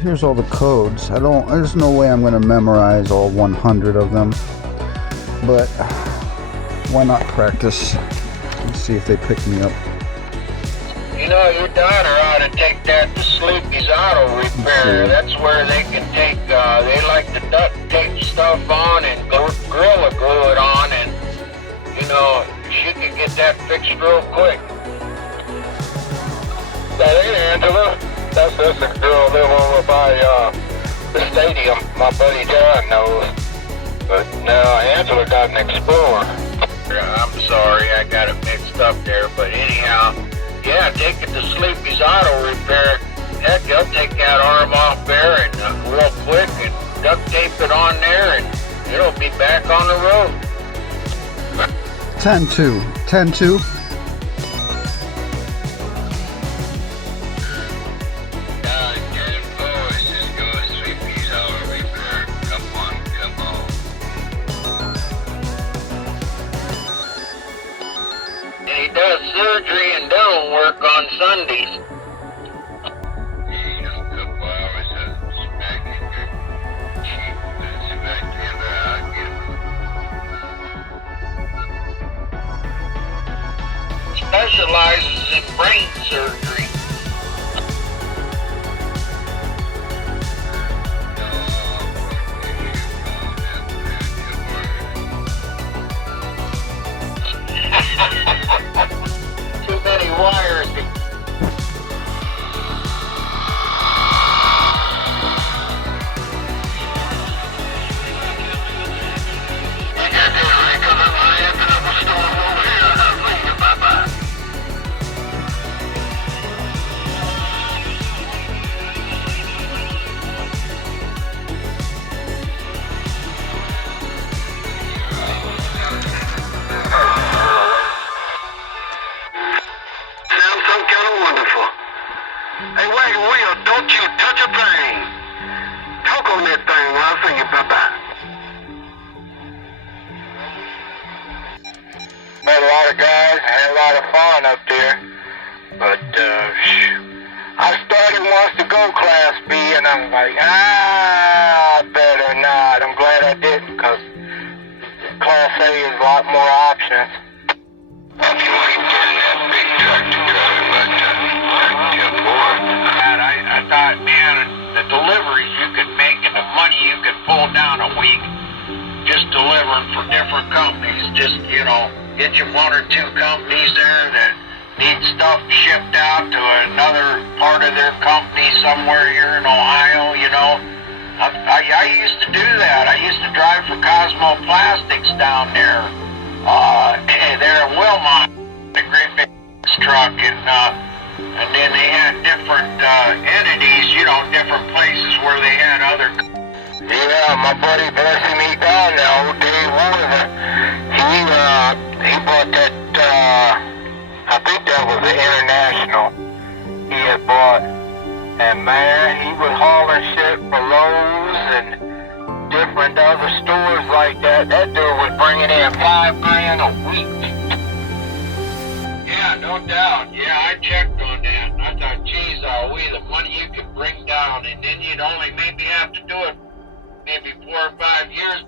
here's all the codes. There's no way I'm gonna memorize all 100 of them, but why not practice and see if they pick me up. You know, your daughter ought to take that to Sleepy's Auto Repair. That's where they can take, they like to duct tape stuff on and Gorilla Glue it on, and, you know, she could get that fixed real quick. That ain't Angela. That's the girl living over by the stadium. My buddy John knows. But no, Angela got an Explorer. I'm sorry, I got it mixed up there, but anyhow, yeah, take it to Sleepy's Auto Repair. Heck, they'll take that arm off there and real quick and duct tape it on there, and it'll be back on the road. 10-2. 10-2. He does surgery and dental work on Sundays. Specializes in brain surgery. Too many wires. Hey, Wagon Wheel, don't you touch a thing. Talk on that thing while I sing you bye-bye. Met a lot of guys, had a lot of fun up there. But, I started once to go Class B, and I'm like, better not. I'm glad I didn't, because Class A is a lot more options. If you ain't getting that big truck to drive, but I thought, man, the deliveries you could make and the money you could pull down a week just delivering for different companies. Just, you know, get you one or two companies there that need stuff shipped out to another part of their company somewhere here in Ohio, you know. I used to do that. I used to drive for Cosmo Plastics down there. There in Wilmot, a great big truck, and then they had different entities, you know, different places where they had other. Yeah, my buddy blessing me down there, old Dave Weaver. He bought that, I think that was the International he had bought. And man, he was hauling shit for Lowe's and different other stores like that. That dude was bringing in $5 grand a week. Yeah, no doubt. Yeah, I checked on that. I thought, geez, the money you could bring down, and then you'd only maybe have to do it maybe 4 or 5 years